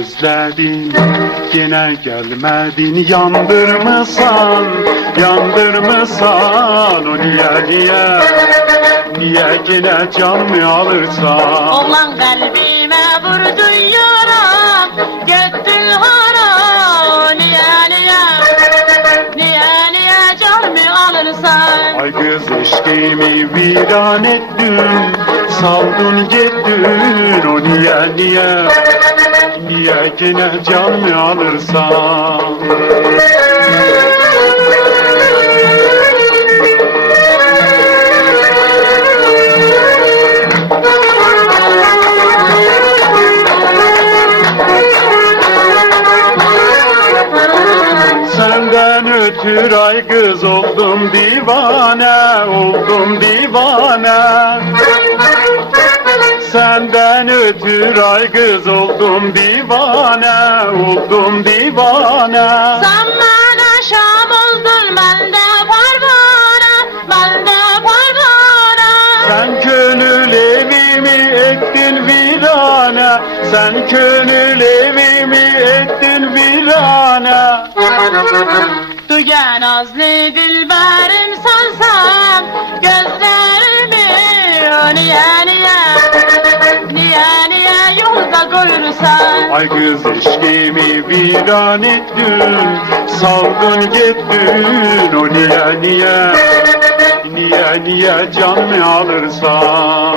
özledin, yine gelmedin. Yandırmasan, yandırmasan o niye yine canımı alırsan? Oğlan kalbime vurdun yara, gittin hara. Niye canımı alırsan? Ay kız eşkimi viran ettin, saldın gittin. O niye yine canımı alırsan? Senden ötür ay kız oldum divane, oldum divane. Senden ötür ay kız oldum divane, oldum divane. Sen bana şam oldun, ben de parvana, ben de parvana. Sen gönül evimi ettin virane, sen gönül evimi ettin virane. Tügen azlı dilberim sansam gözlerimi. Niye yolda koyursan? Ay kız eşkimi viran ettin, saldın gittin. O niye canımı alırsan?